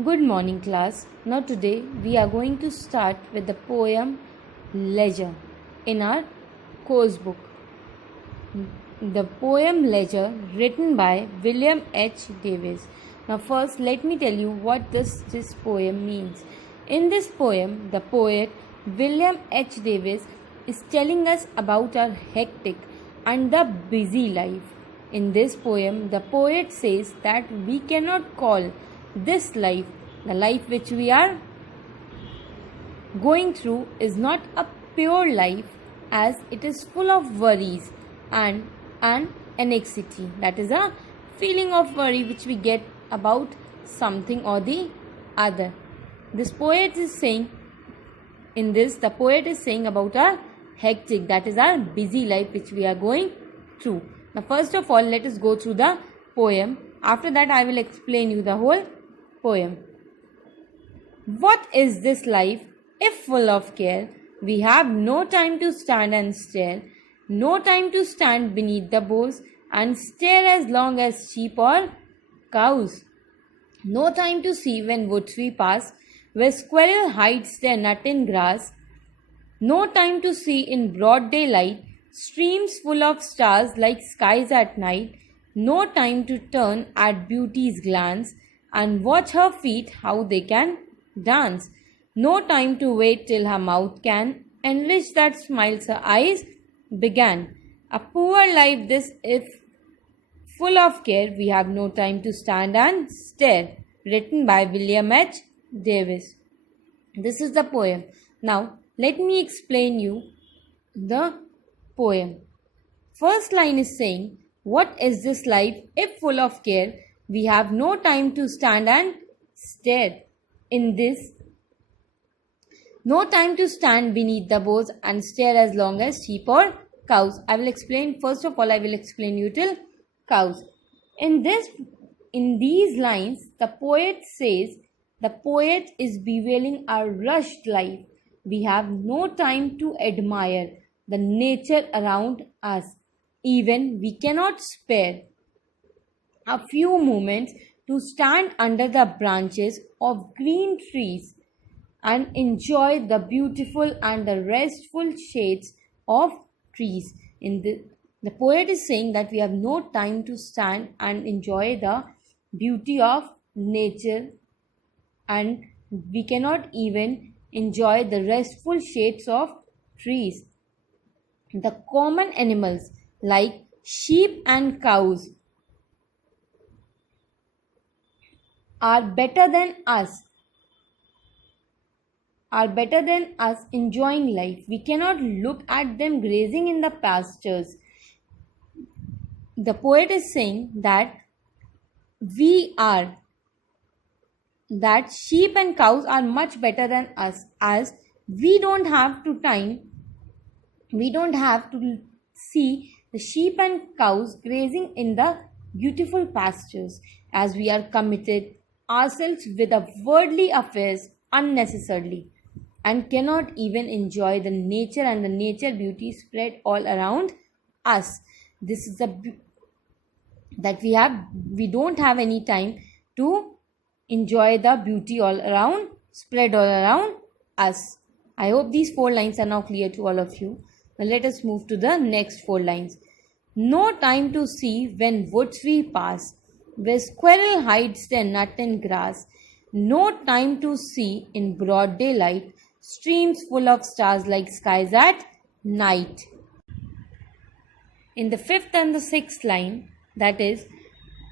Good morning, class. Now, today we are going to start with the poem Ledger in our course book. The poem Ledger, written by William H. Davis. Now, first, let me tell you what this poem means. In this poem, the poet William H. Davis is telling us about our hectic and the busy life. In this poem, the poet says that we cannot call this life, the life which we are going through, is not a pure life, as it is full of worries and an anxiety. That is a feeling of worry which we get about something or the other. This poet is saying, the poet is saying about our hectic, that is our busy life which we are going through. Now, first of all, let us go through the poem. After that, I will explain you the whole poem. What is this life if full of care? We have no time to stand and stare, no time to stand beneath the boughs and stare as long as sheep or cows. No time to see when woods we pass, where squirrel hides their nut in grass. No time to see in broad daylight streams full of stars like skies at night. No time to turn at beauty's glance and watch her feet how they can dance. No time to wait till her mouth can enrich that smiles her eyes began. A poor life this, if full of care. We have no time to stand and stare. Written by William H. Davis. This is the poem. Now, let me explain you the poem. First line is saying, what is this life if full of care? We have no time to stand and stare. In this, no time to stand beneath the boughs and stare as long as sheep or cows. I will explain, first of all, I will explain you till cows. In these lines, the poet says, the poet is bewailing our rushed life. We have no time to admire the nature around us. Even we cannot spare a few moments to stand under the branches of green trees and enjoy the beautiful and the restful shades of trees. The poet is saying that we have no time to stand and enjoy the beauty of nature, and we cannot even enjoy the restful shades of trees. The common animals like sheep and cows are better than us enjoying life. We cannot look at them grazing in the pastures. The poet is saying that sheep and cows are much better than us, as we don't have to see the sheep and cows grazing in the beautiful pastures, as we are committed ourselves with the worldly affairs unnecessarily and cannot even enjoy the nature and the nature beauty spread all around us. This is we don't have any time to enjoy the beauty all around, spread all around us. I hope these 4 lines are now clear to all of you. Now let us move to the next 4 lines. No time to see when woods we pass, where squirrel hides their nut in grass. No time to see in broad daylight streams full of stars like skies at night. In the 5th and the 6th line, that is,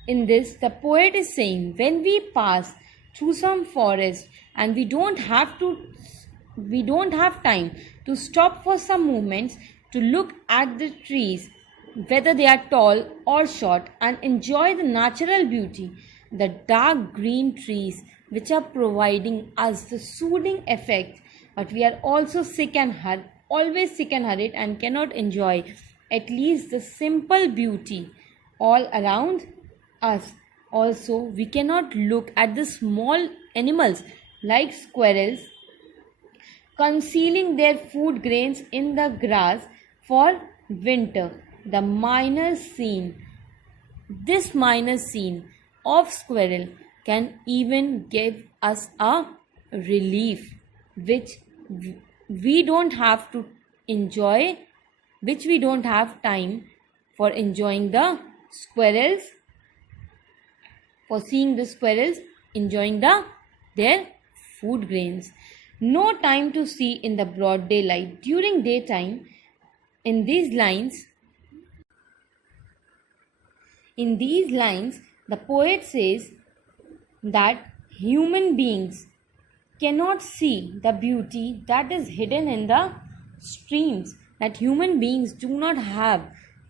in this, the poet is saying, when we pass through some forest and we don't have time to stop for some moments to look at the trees, whether they are tall or short, and enjoy the natural beauty, the dark green trees which are providing us the soothing effect, but we are also always sick and hurried and cannot enjoy at least the simple beauty all around us. Also, we cannot look at the small animals like squirrels concealing their food grains in the grass for winter. This minor scene of squirrel can even give us a relief which we don't have to enjoy, which we don't have time for enjoying the squirrels, for seeing the squirrels enjoying their food grains. No time to see in the broad daylight. During daytime, in these lines, the poet says that human beings cannot see the beauty that is hidden in the streams, that human beings do not have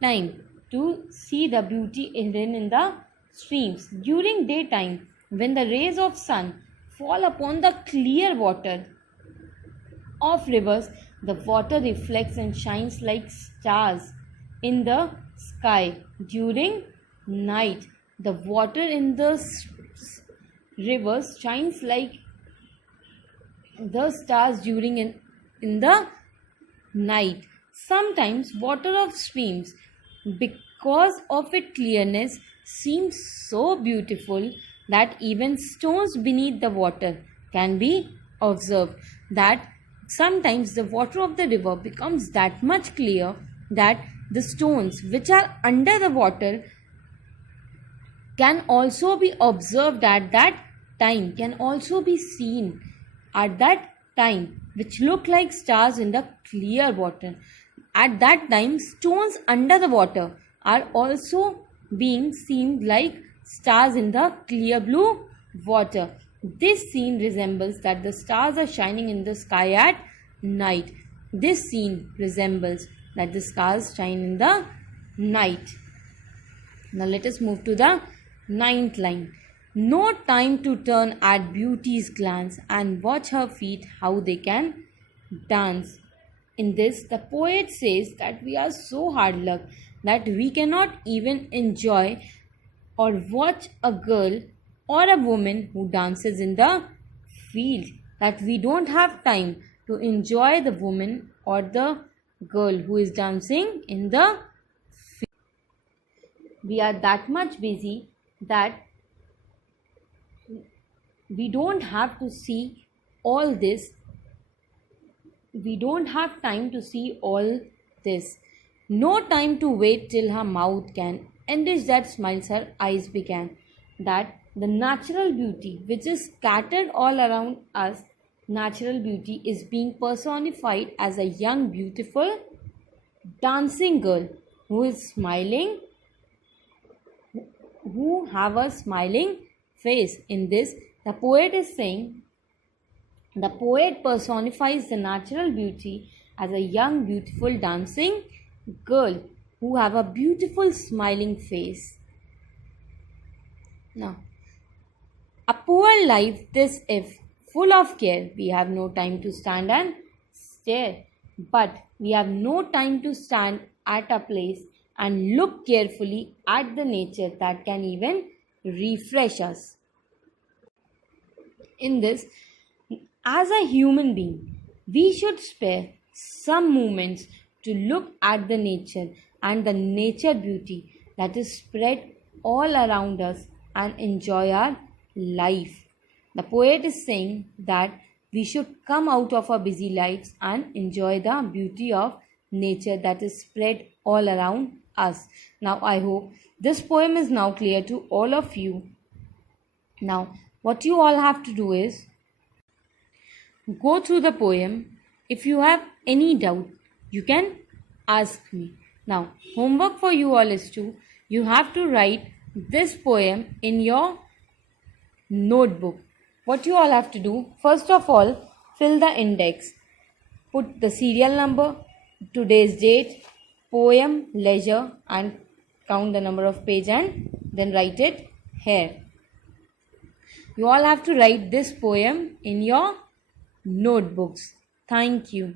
time to see the beauty hidden in the streams. During daytime, when the rays of sun fall upon the clear water of rivers, the water reflects and shines like stars in the sky. During night, the water in the rivers shines like the stars during in the night. Sometimes water of streams, because of its clearness, seems so beautiful that even stones beneath the water can be observed. That sometimes the water of the river becomes that much clear that the stones which are under the water can also be observed at that time, can also be seen at that time, which look like stars in the clear water. At that time, stones under the water are also being seen like stars in the clear blue water. This scene resembles that the stars are shining in the sky at night. This scene resembles that the stars shine in the night. Now let us move to the 9th line. No time to turn at beauty's glance and watch her feet how they can dance. In this, the poet says that we are so hard luck that we cannot even enjoy or watch a girl or a woman who dances in the field, that we don't have time to enjoy the woman or the girl who is dancing in the field. We are that much busy that we don't have to see all this. We don't have time to see all this. No time to wait till her mouth can enrich that smiles her eyes began. That the natural beauty which is scattered all around us, natural beauty is being personified as a young, beautiful, dancing girl who is smiling, who have a smiling face. In this, the poet is saying, the poet personifies the natural beauty as a young, beautiful, dancing girl who have a beautiful smiling face. Now, a poor life this if full of care. We have no time to stand and stare, but we have no time to stand at a place and look carefully at the nature that can even refresh us. In this, as a human being, we should spare some moments to look at the nature and the nature beauty that is spread all around us and enjoy our life. The poet is saying that we should come out of our busy lives and enjoy the beauty of nature that is spread all around us. Now, I hope this poem is now clear to all of you. Now, what you all have to do is go through the poem. If you have any doubt, you can ask me. Now, homework for you all is you have to write this poem in your notebook. What you all have to do, first of all, fill the index. Put the serial number, today's date, poem, leisure, and count the number of page and then write it here. You all have to write this poem in your notebooks. Thank you.